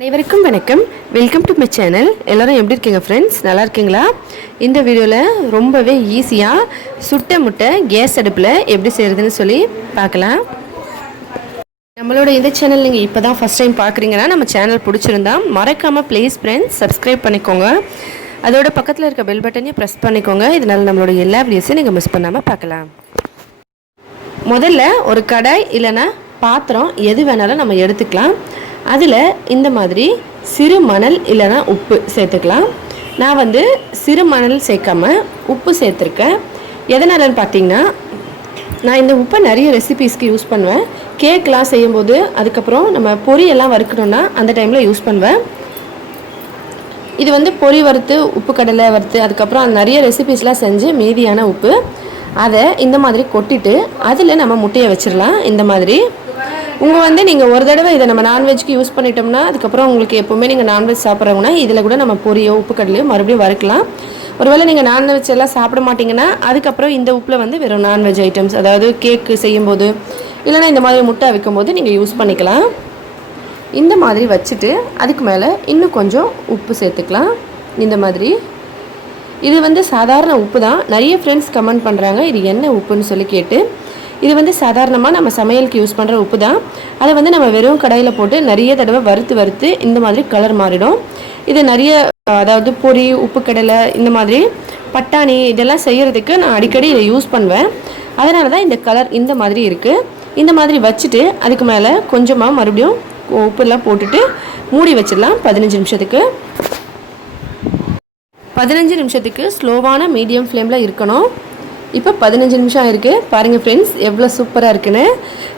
அனைவருக்கும் வணக்கம். Welcome to my channel. எல்லோரும் எப்படி இருக்கீங்க ஃப்ரெண்ட்ஸ்? நல்லா இருக்கீங்களா? இந்த வீடியோவில் ரொம்பவே ஈஸியாக சுட்ட முட்டை கேஸ் அடுப்பில் எப்படி செய்கிறதுன்னு சொல்லி பார்க்கலாம். நம்மளோட இந்த சேனல் நீங்கள் இப்போ தான் ஃபஸ்ட் டைம் பார்க்குறீங்கன்னா நம்ம சேனல் பிடிச்சிருந்தா மறக்காமல் ப்ளீஸ் ஃப்ரெண்ட்ஸ் சப்ஸ்கிரைப் பண்ணிக்கோங்க. அதோட பக்கத்தில் இருக்க பெல் பட்டனையும் ப்ரெஸ் பண்ணிக்கோங்க. இதனால் நம்மளோட எல்லா வீடியோஸையும் நீங்கள் மிஸ் பண்ணாமல் பார்க்கலாம். முதல்ல ஒரு கடாய் இல்லைன்னா பாத்திரம் எது வேணாலும் நம்ம எடுத்துக்கலாம். அதில் இந்த மாதிரி சிறு மணல் இல்லைனா உப்பு சேர்த்துக்கலாம். நான் சிறு மணல் சேர்க்காம உப்பு சேர்த்துருக்கேன். எதனாலன்னு பார்த்தீங்கன்னா, நான் இந்த உப்பை நிறைய ரெசிபீஸ்க்கு யூஸ் பண்ணுவேன். கேக்லாம் செய்யும்போது, அதுக்கப்புறம் நம்ம பொரியெல்லாம் வறுக்கணுன்னா அந்த டைமில் யூஸ் பண்ணுவேன். இது பொரி வறுத்து உப்பு கடலை வறுத்து அதுக்கப்புறம் நிறைய ரெசிபீஸ்லாம் செஞ்சு மீதியான உப்பு அதை இந்த மாதிரி கொட்டிட்டு அதில் நம்ம முட்டையை வச்சிடலாம். இந்த மாதிரி நீங்கள் ஒரு தடவை இதை நம்ம நான்வெஜ்க்கு யூஸ் பண்ணிட்டோம்னா அதுக்கப்புறம் உங்களுக்கு எப்போவுமே நீங்கள் நான்வெஜ் சாப்பிட்றவங்கன்னா இதில் கூட நம்ம பொரியோ உப்பு கடலையோ மறுபடியும் வறுக்கலாம். ஒருவேளை நீங்கள் நான்வெஜ் எல்லாம் சாப்பிட மாட்டிங்கன்னா அதுக்கப்புறம் இந்த உப்பில் வெறும் நான்வெஜ் ஐட்டம்ஸ், அதாவது கேக்கு செய்யும்போது இல்லைனா இந்த மாதிரி முட்டை வைக்கும்போது நீங்கள் யூஸ் பண்ணிக்கலாம். இந்த மாதிரி வச்சுட்டு அதுக்கு மேலே இன்னும் கொஞ்சம் உப்பு சேர்த்துக்கலாம். இந்த மாதிரி இது சாதாரண உப்பு தான். நிறைய ஃப்ரெண்ட்ஸ் கமெண்ட் பண்ணுறாங்க இது என்ன உப்புன்னு சொல்லி கேட்டு. இது சாதாரணமாக நம்ம சமையலுக்கு யூஸ் பண்ணுற உப்பு தான். அதை நம்ம வெறும் கடாயில் போட்டு நிறைய தடவை வறுத்து இந்த மாதிரி கலர் மாறிடும். இது நிறைய, அதாவது பொரி உப்பு கடலை இந்த மாதிரி பட்டாணி இதெல்லாம் செய்கிறதுக்கு நான் அடிக்கடி இதை யூஸ் பண்ணுவேன். அதனால தான் இந்த கலர் இந்த மாதிரி இருக்குது. இந்த மாதிரி வச்சுட்டு அதுக்கு மேலே கொஞ்சமாக மறுபடியும் உப்புலாம் போட்டுட்டு மூடி வச்சிடலாம் 15 நிமிஷத்துக்கு. 15 நிமிஷத்துக்கு ஸ்லோவான மீடியம் ஃப்ளேமில் இருக்கணும். இப்போ 15 நிமிஷம் ஆயிருக்கு. பாருங்கள் ஃப்ரெண்ட்ஸ் எவ்வளோ சூப்பராக இருக்குன்னு.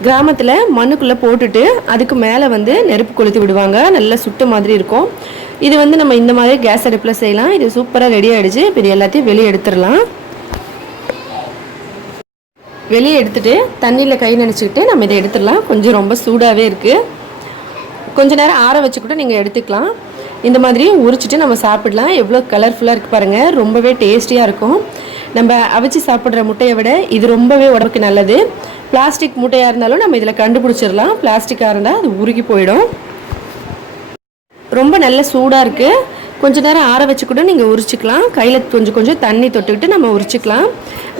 கிராமத்தில் மண்ணுக்குள்ளே போட்டுட்டு அதுக்கு மேலே நெருப்பு கொளுத்தி விடுவாங்க. நல்லா சுட்ட மாதிரி இருக்கும். இது நம்ம இந்த மாதிரி கேஸ் அடுப்பில் செய்யலாம். இது சூப்பராக ரெடி ஆகிடுச்சு. இப்போ இது எல்லாத்தையும் வெளியே எடுத்துடலாம். வெளியே எடுத்துகிட்டு தண்ணியில் கை நினச்சிக்கிட்டு நம்ம இதை எடுத்துடலாம். கொஞ்சம் ரொம்ப சூடாகவே இருக்குது. கொஞ்சம் நேரம் ஆற வச்சு கூட நீங்கள் எடுத்துக்கலாம். இந்த மாதிரி உரிச்சிட்டு நம்ம சாப்பிடலாம். எவ்வளோ கலர்ஃபுல்லாக இருக்குது பாருங்கள். ரொம்பவே டேஸ்டியாக இருக்கும். நம்ம அவிச்சு சாப்பிட்ற முட்டையை விட இது ரொம்பவே உடம்புக்கு நல்லது. பிளாஸ்டிக் முட்டையாக இருந்தாலும் நம்ம இதில் கண்டுபிடிச்சிடலாம். பிளாஸ்டிக்காக இருந்தால் அது உருகி போயிடும். ரொம்ப நல்ல சூடாக இருக்குது. கொஞ்சம் நேரம் ஆற வச்சு கூட நீங்கள் உரிச்சிக்கலாம். கையில் கொஞ்சம் தண்ணி தொட்டுக்கிட்டு நம்ம உரிச்சிக்கலாம்.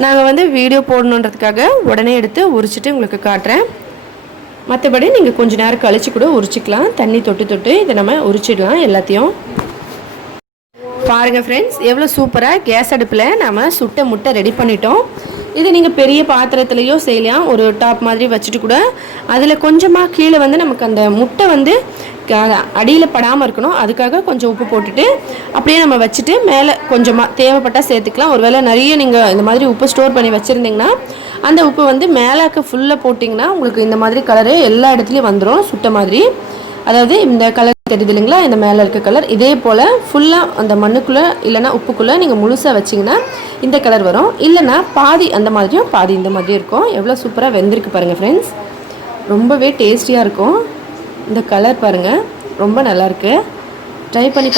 நாங்கள் வீடியோ போடணுன்றதுக்காக உடனே எடுத்து உரிச்சிட்டு உங்களுக்கு காட்டுறேன். மற்றபடி நீங்கள் கொஞ்சம் நேரம் கழிச்சு கூட உரிச்சிக்கலாம். தண்ணி தொட்டு இதை நம்ம உரிச்சிடலாம் எல்லாத்தையும். பாருங்கள் ஃப்ரெண்ட்ஸ் எவ்வளோ சூப்பராக கேஸ் அடுப்பில் நம்ம சுட்ட முட்டை ரெடி பண்ணிட்டோம். இது நீங்கள் பெரிய பாத்திரத்துலையோ செய்யலாம். ஒரு டாப் மாதிரி வச்சுட்டு கூட அதில் கொஞ்சமாக கீழே நமக்கு அந்த முட்டை அடியில் படாமல் இருக்கணும். அதுக்காக கொஞ்சம் உப்பு போட்டுட்டு அப்படியே நம்ம வச்சுட்டு மேலே கொஞ்சமாக தேவைப்பட்டால் சேர்த்துக்கலாம். ஒருவேளை நிறைய நீங்கள் இந்த மாதிரி உப்பு ஸ்டோர் பண்ணி வச்சுருந்தீங்கன்னா அந்த உப்பு மேலாக்க ஃபுல்லாக போட்டிங்கன்னா உங்களுக்கு இந்த மாதிரி கலரு எல்லா இடத்துலையும் வந்துடும். சுட்ட மாதிரி, அதாவது இந்த கலர் தெரியுது இல்லைங்களா, இந்த மேலே இருக்க கலர். இதே போல் ஃபுல்லாக அந்த மண்ணுக்குள்ளே இல்லைனா உப்புக்குள்ளே நீங்கள் முழுசாக வச்சிங்கன்னா இந்த கலர் வரும். இல்லைனா பாதி அந்த மாதிரியும் பாதி இந்த மாதிரியும் இருக்கும். எவ்வளோ சூப்பராக வெந்திருக்கு பாருங்கள் ஃப்ரெண்ட்ஸ். ரொம்பவே டேஸ்டியாக இருக்கும். இந்த கலர் பாருங்கள், ரொம்ப நல்லாயிருக்கு. ட்ரை பண்ணி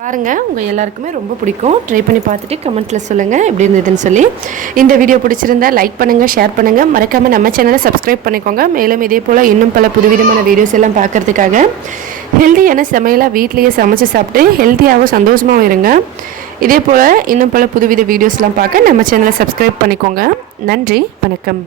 பாருங்கள். உங்கள் எல்லாருக்குமே ரொம்ப பிடிக்கும். ட்ரை பண்ணி பார்த்துட்டு கமெண்ட்டில் சொல்லுங்கள் எப்படி இருந்ததுன்னு சொல்லி. இந்த வீடியோ பிடிச்சிருந்தா லைக் பண்ணுங்கள், ஷேர் பண்ணுங்கள். மறக்காமல் நம்ம சேனலை சப்ஸ்கிரைப் பண்ணிக்கோங்க. மேலும் இதே போல் இன்னும் பல புதுவிதமான வீடியோஸ் எல்லாம் பார்க்குறதுக்காக ஹெல்த்தியான சமையலாக வீட்லேயே சமைச்சு சாப்பிட்டு ஹெல்த்தியாகவும் சந்தோஷமாகவும் இருங்க. இதே போல் இன்னும் பல புதுவித வீடியோஸ்லாம் பார்க்க நம்ம சேனலை சப்ஸ்கிரைப் பண்ணிக்கோங்க. நன்றி, வணக்கம்.